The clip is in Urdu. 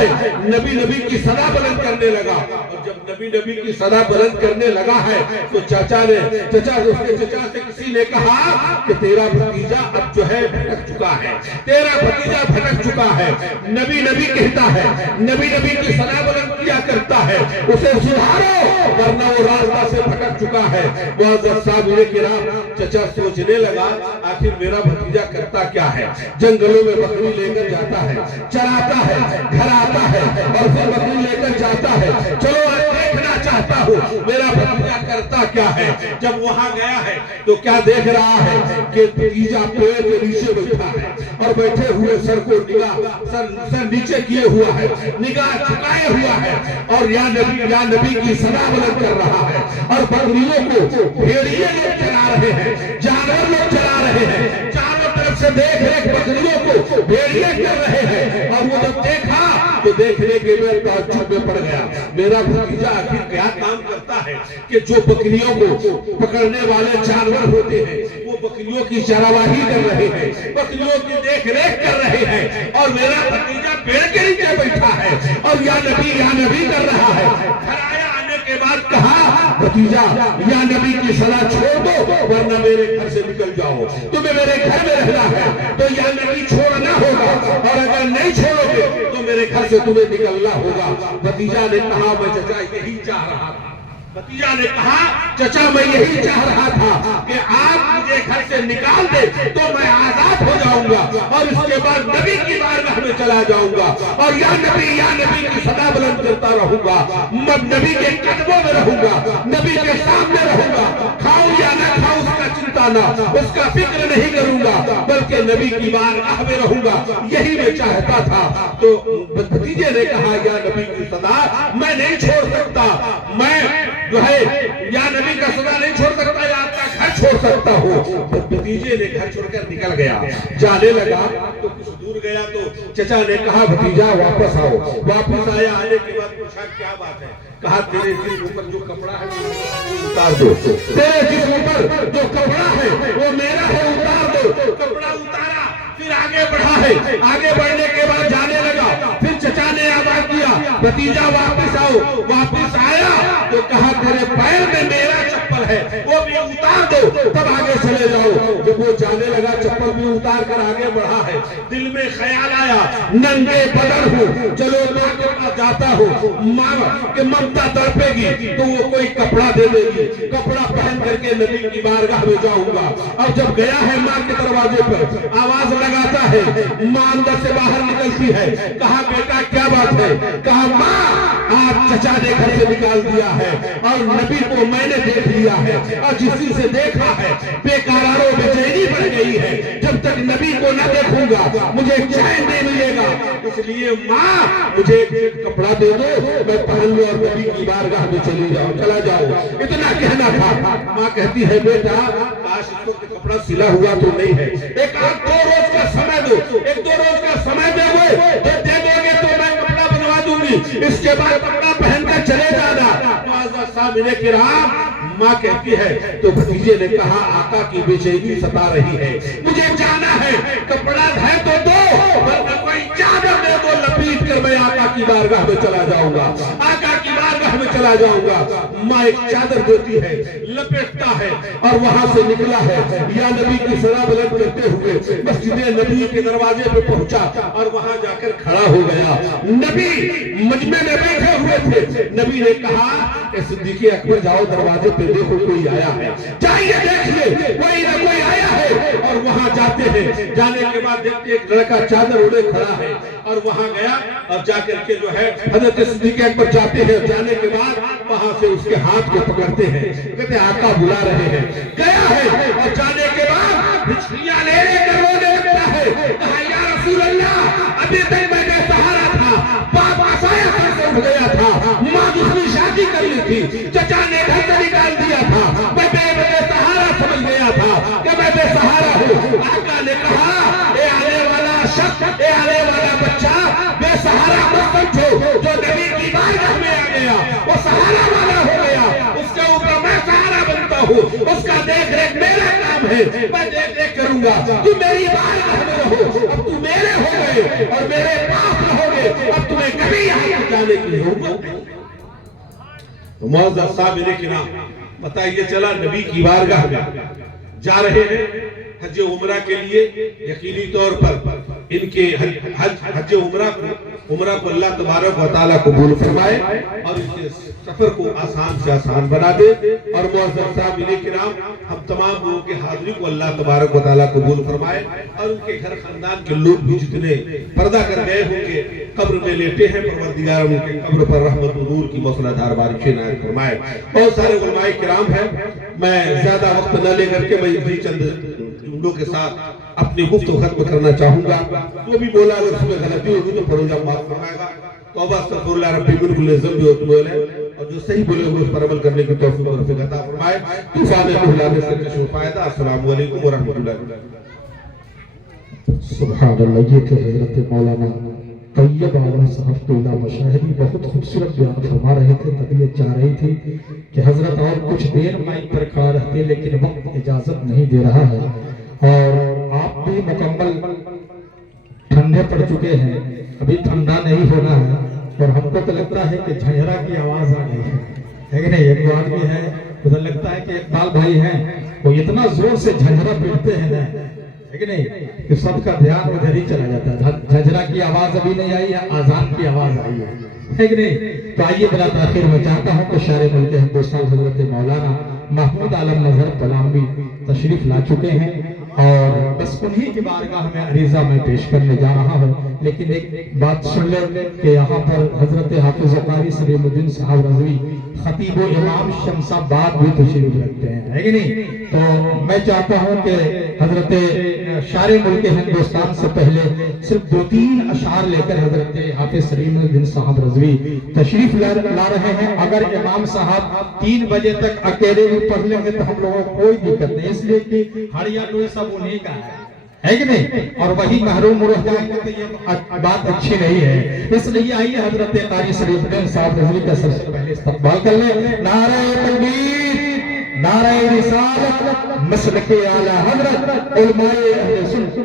ہے نبی کی صدا بلند کرنے لگا، اور جب نبی کی صدا بلند کرنے لگا ہے تو چچا سے کسی نے کہا کہ تیرا بھتیجا اب جو ہے بھٹک چکا ہے، تیرا بھتیجا بھٹک چکا ہے۔ نبی کہتا ہے، نبی کی صدا بلند کیا کرتا ہے، اسے سدھارو ورنہ وہ راستہ سے بھٹک چکا ہے۔ معزز سامعین کرام، چچا سوچنے لگا آخر میرا بھتیجا کرتا کیا ہے؟ جنگلوں میں بکری لے کر جاتا ہے، چراتا ہے، گھر آتا ہے اور پھر بکری لے کر جاتا ہے۔ چلو دیکھنا چاہتا ہوں میرا بھتیجا کرتا کیا ہے۔ جب وہاں گیا ہے تو کیا دیکھ رہا ہے کہ بھتیجا پیڑ کے نیچے بیٹھا ہے اور بیٹھے ہوئے سر کو سر نیچے کیے ہوا ہے، نگاہ جھکائے ہوا ہے، اور یا نبی کی صدا بلند کر رہا ہے، اور بکریوں کو بھیڑیے لوگ چلا رہے ہیں، جانور لوگ چلا رہے ہیں، چاروں طرف سے دیکھ ریکھ بکریوں کو بھیڑیے کر رہے ہیں۔ اور وہ جب دیکھا تو دیکھنے کے بعد تعجب میں پڑ گیا، میرا بھتیجا آخر کیا کام کرتا ہے کہ جو بکریوں کو پکڑنے والے جانور ہوتے ہیں وہ بکریوں کی چرواہی کر رہے ہیں، بکریوں کی دیکھ ریکھ کر رہے ہیں، اور میرا بھتیجا پیڑ کے نیچے بیٹھا ہے اور یا نبی کر رہا ہے۔ گھر آیا، آنے کے بعد کہا بھتیجا یا نبی کی صلاح چھوڑ دو ورنہ میرے گھر سے نکل جاؤ، تمہیں میرے گھر میں رہنا ہے تو یا نبی چھوڑنا ہوگا، اور اگر نہیں چھوڑو گے تو میرے گھر سے تمہیں نکلنا ہوگا۔ بھتیجا نے کہا میں چچا یہی چاہ رہا تھا، بھتیجا نے کہا چچا میں یہی چاہ رہا تھا کہ آپ مجھے گھر سے نکال دے تو میں آزاد ہو جاؤں گا، اور اس کے بعد نبی کی بارگاہ میں چلا جاؤں گا، اور یا نبی کی صدا بلند کرتا رہوں گا، میں نبی کے قدموں میں رہوں گا، نبی کے سامنے رہوں گا، کھاؤں یا نہ کھاؤں اس کا چنتا نہ، اس کا فکر نہیں کروں گا، بلکہ نبی کی بارگاہ میں رہوں گا، یہی میں چاہتا تھا۔ تو بھتیجے نے کہا یا نبی کی صدا میں نہیں چھوڑ سکتا، میں جو ہے یا نبی کا صدا نہیں چھوڑ سکتا، یا آپ کا گھر چھوڑ سکتا ہوں۔ بھتیجے نے گھر چھوڑ کر نکل گیا، جانے لگا تو کچھ دور گیا تو چچا نے کہا بھتیجا واپس آؤ۔ واپس آیا، آنے کے بعد پوچھا کیا بات ہے؟ کہا تیرے جسم پر جو کپڑا ہے اتار دو، تیرے جسم پر جو کپڑا ہے وہ میرا ہے، اتار دو۔ کپڑا اتارا، پھر آگے بڑھا ہے، آگے بڑھنے کے بعد جانے لگا، پھر چچا نے آواز دیا بھتیجا واپس آؤ۔ واپس آیا تو کہا تیرے پیر میں میرا چپل ہے وہ بھی اتار دو، تب آگے چلے جاؤ۔ جب وہ جانے لگا چپل بھی اتار کر آگے بڑھا ہے، دل میں خیال آیا ننگے بدن ہوں، چلو ماں کے پاس جاتا ہوں، ماں کہ ممتا تڑپے گی تو وہ کوئی کپڑا دے دے گی، کپڑا پہن کر کے نبی کی بارگاہ میں جاؤں گا۔ اور جب گیا ہے ماں کے دروازے پر، آواز لگاتا ہے، ماں اندر سے باہر نکلتی ہے، کہا بیٹا کیا بات ہے؟ کہا ماں آپ چچا نے گھر سے نکال دیا ہے اور نبی کو میں نے دیکھ لیا ہے، اور جس سے دیکھا ہے بے قرار و بے چینی بڑھ گئی ہے، جب تک نبی کو نہ دیکھوں گا مجھے چین نہیں ملے گا، اس لیے ماں مجھے کپڑا دے دو میں پہن لوں اور نبی کی بارگاہ میں چلا جاؤں۔ اتنا کہنا تھا۔ ماں کہتی ہے بیٹا کاش اس وقت کپڑا سلا ہوا تو نہیں ہے، ایک آدھ دو روز کا سمے دو، ایک دو روز کا سمے دے دو گے تو میں کپڑا بنوا دوں گی، اس کے بعد کپڑا پہن کر چلے جانا۔ معزز سامعین کرام، ماں کہتی ہے تو بھتیجے نے کہا آقا کی بے چینی ستا رہی ہے، مجھے جانا ہے، کپڑا ہے تو دو ورنہ کوئی چادر دے دو لپیٹ کر میں آقا کی بارگاہ میں چلا جاؤں گا، آقا کی بارگاہ میں چلا جاؤں گا۔ ماں ایک چادر دیتی ہے، لپیٹتا ہے اور وہاں سے نکلا ہے، یا نبی کی صدا بلند کرتے ہوئے مسجد نبی کے دروازے پہ پہنچا اور وہاں جا کر کھڑا ہو گیا۔ نبی مجمع میں بیٹھے ہوئے تھے، نبی نے کہا کہ صدیق اکبر جاؤ دروازے پہ دیکھو کوئی آیا ہے، جائیے دیکھیے کوئی نہ کوئی آیا ہے، اور وہاں جاتے ہیں۔ جانے کے بعد دیکھتے ایک لڑکا چادر اوڑھے کھڑا ہے، اور وہاں گیا اور جا کر کے جو ہے حضرت صدیق اکبر جاتے ہیں، جانے کے بعد وہاں سے اس کے ہاتھ کو پکڑتے ہیں، کہتے آقا بلا رہے ہیں، گیا ہے اور جانے کے بعد بچھڑیاں لے کر رونے لگتا ہے، کہا یا رسول اللہ ابھی تک میں بے سہارا تھا، باپ آسایا سر سے اٹھ گیا تھا، ماں دوسری شادی کر لی تھی، چچا نے گھر سے نکال دیا تھا، میں بے سہارا سمجھ گیا تھا کہ میں بے سہارا ہوں۔ آقا نے کہا اے آنے والا شخص، اے آنے والا بچہ بے سہارا مت سمجھو، جو نبی کی بارگاہ میں آ گیا وہ سہارا والا ہو گیا، اس کے اوپر میں سہارا بنتا ہوں، اس کا دیکھ ریکھ میرا کام ہے، میں دیکھ ریکھ کروں گا، تم میری بارگاہ میں رہو، اب تم میرے ہو گئے اور میرے پاس رہو گے، اب تمہیں کبھی جانے کی ضرورت نہیں۔ تو معزز صاحب کرام، پتہ یہ چلا نبی کی بارگاہ میں جا رہے ہیں حج عمرہ کے لیے، یقینی طور پر ان کے حج عمرہ کو اللہ تبارک و تعالیٰ قبول فرمائے اور ان کے سفر کو آسان سے آسان بنا دے۔ اور معزز صاحب کرام، ہم تمام لوگوں کے حاضری کو اللہ تبارک و تعالیٰ قبول فرمائے اور ان کے گھر خاندان کے لوگ بھی جتنے پردہ کر گئے ہوں کے قبر میں لیٹے ہیں، پروردگار ان کے قبر پر رحمت و نور کی موسلادھار بارشیں عنایت فرمائے۔ بہت سارے علماء کرام ہیں، میں زیادہ وقت نہ لے کر کے میں اسی چند جملوں کے ساتھ اپنی گفتگو ختم کرنا چاہوں گا۔ جو بھی بولا اگر اس میں غلطی ہوگی تو پڑھو جب معاف فرمائے گا۔ توبہ استغفر اللہ ربی من کل ذنب و اتوب الیہ، اور جو صحیح بولے ہوئے اس پر عمل کرنے کی توفیق اور رفیق عطا فرمائے۔ طوفان اہل سے کشف فائدہ۔ السلام علیکم ورحمۃ اللہ۔ سبحان اللہ، یہ کہ حضرت مولانا طیب عالم صاحب اللہ مشاہدی بہت خوبصورت بیان فرما رہے تھے۔ طبیعت چاہ رہی تھی کہ حضرت اور کچھ دیر مائک پر کھڑا رہتے، لیکن وقت اجازت نہیں دے رہا ہے اور آپ بھی مکمل ٹھنڈے پڑ چکے ہیں، ابھی ٹھنڈا نہیں ہونا ہے۔ اور ہم کو تو لگتا ہے کہ جھنجھرا کی آواز آ گئی ہے کہ نہیں؟ ایک دو آدمی ہے ادھر، لگتا ہے کہ اقبال بھائی ہیں، وہ اتنا زور سے جھنجھرا پیٹتے ہیں نا، ہے کہ نہیں، کہ سب کا دھیان ادھر ہی چلا جاتا ہے۔ جھنجھرا کی آواز ابھی نہیں آئی ہے، آذان کی آواز آئی ہے کہ نہیں؟ تو آئیے بلا تاخیر میں چاہتا ہوں کہ شاعر ملک ہندوستان حضرت مولانا محمود عالم نظر پلاموی تشریف لا چکے ہیں اور بس انہی کی بارگاہ میں عریضہ میں پیش کرنے جا رہا ہوں۔ لیکن ایک بات سن لیں کہ یہاں پر حضرت حافظ قاری سلیم الدین صاحب رضوی خطیب و امام شمس آباد بھی تشریف رکھتے ہیں، ہے کہ نہیں؟ تو میں چاہتا ہوں کہ حضرت شاعر ملک ہندوستان سے پہلے صرف 2-3 اشعار لے کر حضرت حافظ سلیم الدین صاحب رضوی تشریف لا رہے ہیں۔ اگر امام صاحب 3 بجے تک اکیلے بھی پڑھ لیں گے تو ہم لوگوں کو کوئی دقت نہیں، اس لیے کہ ہڑیا ڈوئی سب انہی کا ہے کہ نہیں؟ اور وہی محروم رہ جائیں گے تو یہ بات اچھی نہیں ہے۔ اس لیے آئیے حضرت قاری سلیم الدین صاحب رضوی کا سب سے پہلے استقبال کر لیں۔ نعرہ تکبیر، نعرہ رسالت، مسلک اعلی حضرت علماء اہل سنت۔